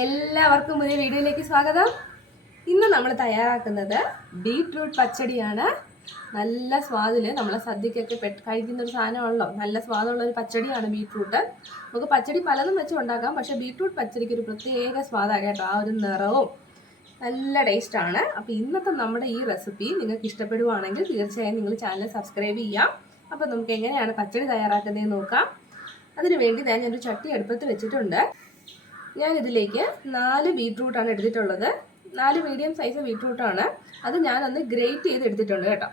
എല്ലാവർക്കും പുതിയ വീഡിയോയിലേക്ക് സ്വാഗതം. ഇന്ന് നമ്മൾ തയ്യാറാക്കുന്നത് ബീട്രൂട്ട് പച്ചടിയാണ്. നല്ല സ്വാദിൽ നമ്മളെ സദ്യക്കൊക്കെ കഴിക്കുന്ന ഒരു സാധനമാണല്ലോ. നല്ല സ്വാദുള്ള ഒരു പച്ചടിയാണ് ബീട്രൂട്ട്. നമുക്ക് പച്ചടി പലതും വെച്ച് ഉണ്ടാക്കാം, പക്ഷേ ബീട്രൂട്ട് പച്ചടിക്ക് ഒരു പ്രത്യേക സ്വാദാണ് കേട്ടോ. ആ ഒരു നിറവും നല്ല ടേസ്റ്റാണ്. അപ്പോൾ ഇന്നത്തെ നമ്മുടെ ഈ റെസിപ്പി നിങ്ങൾക്ക് ഇഷ്ടപ്പെടുവാണെങ്കിൽ തീർച്ചയായും നിങ്ങൾ ചാനൽ സബ്സ്ക്രൈബ് ചെയ്യാം. അപ്പോൾ നമുക്ക് എങ്ങനെയാണ് പച്ചടി തയ്യാറാക്കുന്നതെന്ന് നോക്കാം. അതിനു വേണ്ടി ഞാനൊരു ചട്ടി അടുപ്പത്ത് വെച്ചിട്ടുണ്ട്. ഞാനിതിലേക്ക് 4 ബീട്രൂട്ടാണ് എടുത്തിട്ടുള്ളത്. 4 മീഡിയം സൈസ് ബീട്രൂട്ടാണ്. അത് ഞാനൊന്ന് ഗ്രേറ്റ് ചെയ്ത് എടുത്തിട്ടുണ്ട് കേട്ടോ.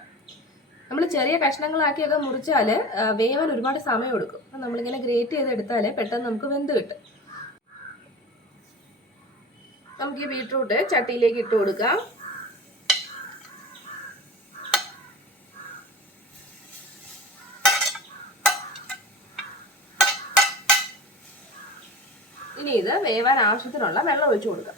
നമ്മൾ ചെറിയ കഷ്ണങ്ങളാക്കിയൊക്കെ മുറിച്ചാൽ വേവാൻ ഒരുപാട് സമയം എടുക്കും. അപ്പം നമ്മളിങ്ങനെ ഗ്രേറ്റ് ചെയ്തെടുത്താൽ പെട്ടെന്ന് നമുക്ക് വെന്ത് കിട്ടും. നമുക്ക് ഈ ബീട്രൂട്ട് ചട്ടിയിലേക്ക് ഇട്ട് കൊടുക്കാം. ഇനി ഇത് വേവാൻ ആവശ്യത്തിനുള്ള വെള്ളം ഒഴിച്ചു കൊടുക്കാം.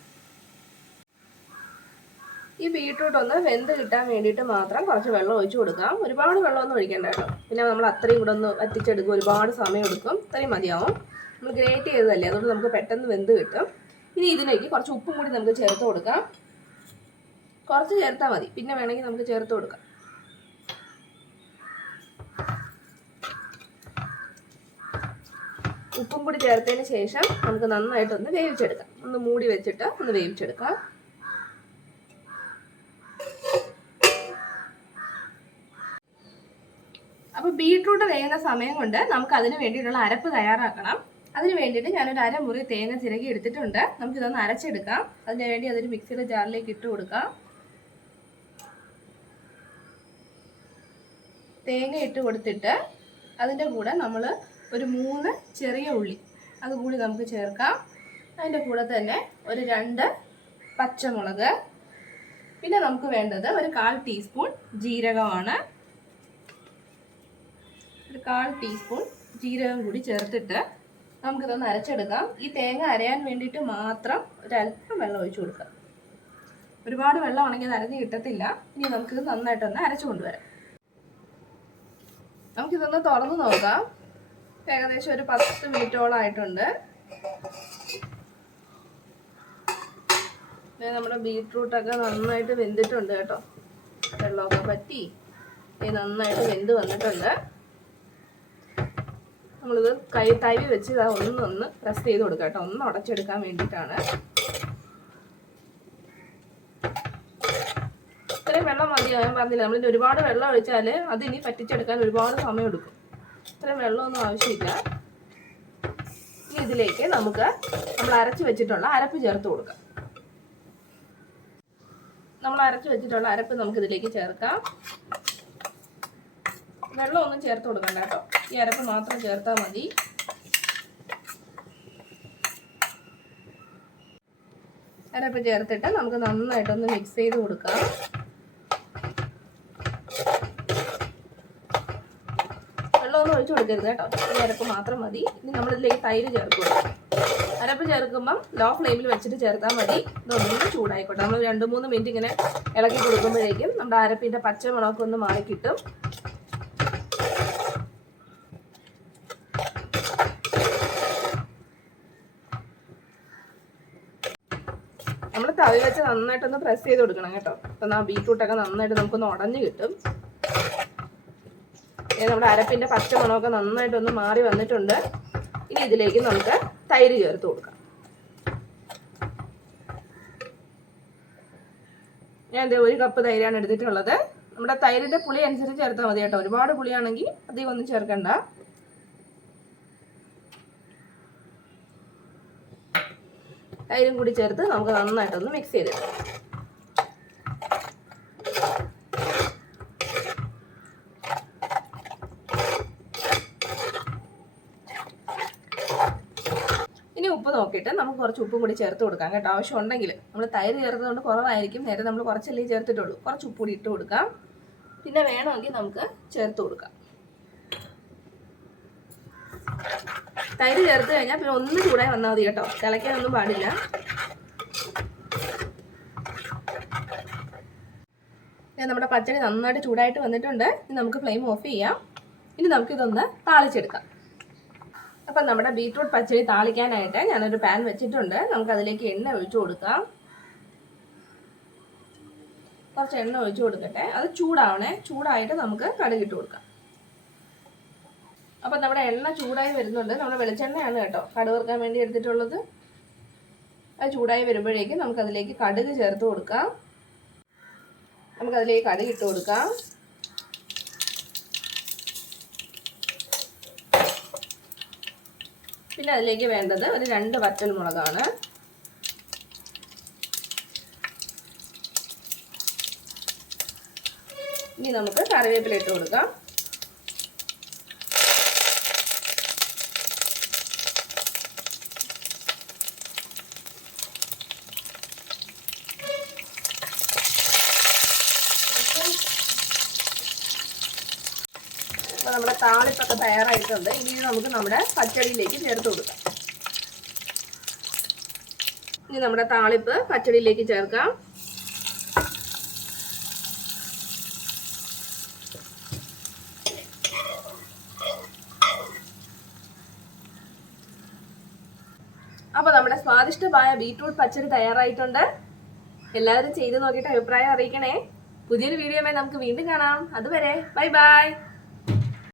ഈ ബീട്രൂട്ട് ഒന്ന് വെന്ത് കിട്ടാൻ വേണ്ടിയിട്ട് മാത്രം കുറച്ച് വെള്ളം ഒഴിച്ചു കൊടുക്കാം. ഒരുപാട് വെള്ളമൊന്നും ഒഴിക്കേണ്ട കേട്ടോ. പിന്നെ നമ്മൾ അത്രയും കൂടെ ഒന്ന് വറ്റിച്ചെടുക്കും, ഒരുപാട് സമയം എടുക്കും. ഇത്രയും മതിയാവും. നമ്മൾ ഗ്രേറ്റ് ചെയ്തതല്ലേ, അതുകൊണ്ട് നമുക്ക് പെട്ടെന്ന് വെന്ത് കിട്ടും. ഇനി ഇതിലേക്ക് കുറച്ച് ഉപ്പും കൂടി നമുക്ക് ചേർത്ത് കൊടുക്കാം. കുറച്ച് ചേർത്താൽ മതി, പിന്നെ വേണമെങ്കിൽ നമുക്ക് ചേർത്ത് കൊടുക്കാം. ഉപ്പും കൂടി ചേർത്തതിന് ശേഷം നമുക്ക് നന്നായിട്ടൊന്ന് വേവിച്ചെടുക്കാം. ഒന്ന് മൂടി വെച്ചിട്ട് ഒന്ന് വേവിച്ചെടുക്കാം. അപ്പോൾ ബീട്രൂട്ട് വേകുന്ന സമയം കൊണ്ട് നമുക്ക് അതിന് വേണ്ടിയിട്ടുള്ള അരപ്പ് തയ്യാറാക്കണം. അതിന് വേണ്ടിയിട്ട് ഞാനൊരു അരമുറി തേങ്ങ ചിരകി എടുത്തിട്ടുണ്ട്. നമുക്കിതൊന്ന് അരച്ചെടുക്കാം. അതിന് വേണ്ടി അതൊരു മിക്സിയുടെ ജാറിലേക്ക് ഇട്ട് കൊടുക്കാം. തേങ്ങ ഇട്ട് കൊടുത്തിട്ട് അതിൻ്റെ കൂടെ നമ്മൾ ഒരു 3 ചെറിയ ഉള്ളി അതുകൂടി നമുക്ക് ചേർക്കാം. അതിൻ്റെ കൂടെ തന്നെ ഒരു 2 പച്ചമുളക്, പിന്നെ നമുക്ക് വേണ്ടത് ഒരു 1/4 ടീസ്പൂൺ ജീരകമാണ്. ഒരു 1/4 ടീസ്പൂൺ ജീരകം കൂടി ചേർത്തിട്ട് നമുക്കിതൊന്ന് അരച്ചെടുക്കാം. ഈ തേങ്ങ അരയാൻ വേണ്ടിയിട്ട് മാത്രം ഒരല്പം വെള്ളം ഒഴിച്ചു കൊടുക്കാം. ഒരുപാട് വെള്ളമാണെങ്കിൽ അത് അരഞ്ഞ് കിട്ടത്തില്ല. ഇനി നമുക്കിത് നന്നായിട്ടൊന്ന് അരച്ചു കൊണ്ടുവരാം. നമുക്കിതൊന്ന് തുറന്ന് നോക്കാം. ഏകദേശം ഒരു 10 മിനിറ്റോളം ആയിട്ടുണ്ട്. നമ്മുടെ ബീട്രൂട്ടൊക്കെ നന്നായിട്ട് വെന്തിട്ടുണ്ട് കേട്ടോ. വെള്ളമൊക്കെ പറ്റി നന്നായിട്ട് വെന്ത് വന്നിട്ടുണ്ട്. നമ്മളിത് തവി വെച്ച് ഒന്നൊന്ന് പ്രസ് ചെയ്ത് കൊടുക്കാം കേട്ടോ. ഒന്ന് ഉടച്ചെടുക്കാൻ വേണ്ടിയിട്ടാണ്. ഇത്രയും വെള്ളം മതിയാകാൻ പറഞ്ഞില്ല. നമ്മളിൽ ഒരുപാട് വെള്ളം ഒഴിച്ചാൽ അതിനി പറ്റിച്ചെടുക്കാൻ ഒരുപാട് സമയം എടുക്കും. ഇത്രയും വെള്ളമൊന്നും ആവശ്യമില്ല. ഇനി ഇതിലേക്ക് നമുക്ക് നമ്മൾ അരച്ച് വെച്ചിട്ടുള്ള അരപ്പ് ചേർത്ത് കൊടുക്കാം. നമ്മൾ അരച്ച് വെച്ചിട്ടുള്ള അരപ്പ് നമുക്കിതിലേക്ക് ചേർക്കാം. വെള്ളമൊന്നും ചേർത്ത് കൊടുക്കണ്ട കേട്ടോ. ഈ അരപ്പ് മാത്രം ചേർത്താൽ മതി. അരപ്പ് ചേർത്തിട്ട് നമുക്ക് നന്നായിട്ടൊന്ന് മിക്സ് ചെയ്ത് കൊടുക്കാം. വെള്ളമൊന്നും ഒഴിച്ചു കൊടുക്കരുത് കേട്ടോ. ഈ അരപ്പ് മാത്രം മതി. ഇനി നമ്മളിതിലേക്ക് തൈര് ചേർക്കുക. അരപ്പ് ചേർക്കുമ്പം ലോ ഫ്ലെയിമിൽ വെച്ചിട്ട് ചേർത്താൽ മതി. ഇതൊന്നും ചൂടായിക്കോട്ടെ. നമ്മൾ 2-3 മിനിറ്റ് ഇങ്ങനെ ഇളക്കി കൊടുക്കുമ്പോഴേക്കും നമ്മുടെ അരപ്പിൻ്റെ പച്ചമുളകൊക്കെ ഒന്ന് മാറി കിട്ടും. നമ്മൾ തവി വെച്ച് നന്നായിട്ടൊന്ന് പ്രസ് ചെയ്ത് കൊടുക്കണം കേട്ടോ. അപ്പം ആ ബീട്രൂട്ടൊക്കെ നന്നായിട്ട് നമുക്കൊന്ന് ഉടഞ്ഞ് കിട്ടും. നമ്മുടെ അരപ്പിൻ്റെ പച്ചമണമൊക്കെ നന്നായിട്ടൊന്ന് മാറി വന്നിട്ടുണ്ട്. ഇനി ഇതിലേക്ക് നമുക്ക് തൈര് ചേർത്ത് കൊടുക്കാം. ഞാൻ 1 കപ്പ് തൈരാണ് എടുത്തിട്ടുള്ളത്. നമ്മുടെ തൈരിൻ്റെ പുളി അനുസരിച്ച് ചേർത്താൽ മതി കേട്ടോ. ഒരുപാട് പുളിയാണെങ്കിൽ അധികം ഒന്നും ചേർക്കണ്ട. തൈരും കൂടി ചേർത്ത് നമുക്ക് നന്നായിട്ടൊന്ന് മിക്സ് ചെയ്തെടുക്കാം. ഇനി ഉപ്പ് നോക്കിയിട്ട് നമുക്ക് കുറച്ച് ഉപ്പും കൂടി ചേർത്ത് കൊടുക്കാം കേട്ടോ. ആവശ്യം ഉണ്ടെങ്കിൽ. നമ്മൾ തൈര് ചേർത്തതുകൊണ്ട് കുറവായിരിക്കും. നേരെ നമ്മൾ കുറച്ചല്ലേ ചേർത്തിട്ടുള്ളൂ. കുറച്ച് ഉപ്പ് കൂടി ഇട്ട് കൊടുക്കാം. പിന്നെ വേണമെങ്കിൽ നമുക്ക് ചേർത്ത് കൊടുക്കാം. തൈര് ചേർത്ത് കഴിഞ്ഞാൽ പിന്നെ ഒന്ന് ചൂടായി വന്നാൽ മതി കേട്ടോ. തിളയ്ക്കാനൊന്നും പാടില്ല. നമ്മുടെ പച്ചടി നന്നായിട്ട് ചൂടായിട്ട് വന്നിട്ടുണ്ട്. ഇനി നമുക്ക് ഫ്ലെയിം ഓഫ് ചെയ്യാം. ഇനി നമുക്കിതൊന്ന് താളിച്ചെടുക്കാം. അപ്പം നമ്മുടെ ബീറ്റ്റൂട്ട് പച്ചടി താളിക്കാനായിട്ട് ഞാനൊരു പാൻ വെച്ചിട്ടുണ്ട്. നമുക്കതിലേക്ക് എണ്ണ ഒഴിച്ചു കൊടുക്കാം. കുറച്ച് എണ്ണ ഒഴിച്ചു കൊടുക്കട്ടെ. അത് ചൂടാവണേ. ചൂടായിട്ട് നമുക്ക് കടുകിട്ട് കൊടുക്കാം. അപ്പം നമ്മുടെ എണ്ണ ചൂടായി വരുന്നുണ്ട്. നമ്മുടെ വെളിച്ചെണ്ണയാണ് കേട്ടോ കടുക് വറുക്കാൻ വേണ്ടി എടുത്തിട്ടുള്ളത്. അത് ചൂടായി വരുമ്പോഴേക്കും നമുക്കതിലേക്ക് കടുക് ചേർത്ത് കൊടുക്കാം. നമുക്കതിലേക്ക് കടുക് ഇട്ട് കൊടുക്കാം. പിന്നെ അതിലേക്ക് വേണ്ടത് ഒരു 2 വറ്റൽമുളകാണ്. ഇനി നമുക്ക് കറിവേപ്പില ഇട്ട് കൊടുക്കാം. അപ്പോൾ നമ്മുടെ താളിപ്പൊക്കെ തയ്യാറായിട്ടുണ്ട്. ഇനി നമുക്ക് നമ്മുടെ പച്ചടിയിലേക്ക് ചേർത്ത് കൊടുക്കാം. ഇനി നമ്മുടെ താളിപ്പ് പച്ചടിയിലേക്ക് ചേർക്കാം. അപ്പോൾ നമ്മുടെ സ്വാദിഷ്ടമായ ബീറ്റ്റൂട്ട് പച്ചടി തയ്യാറായിട്ടുണ്ട്. എല്ലാവരും ചെയ്ത് നോക്കിയിട്ട് അഭിപ്രായം അറിയിക്കണേ. പുതിയൊരു വീഡിയോയുമായി നമുക്ക് വീണ്ടും കാണാം. അതുവരെ ബൈ ബൈ.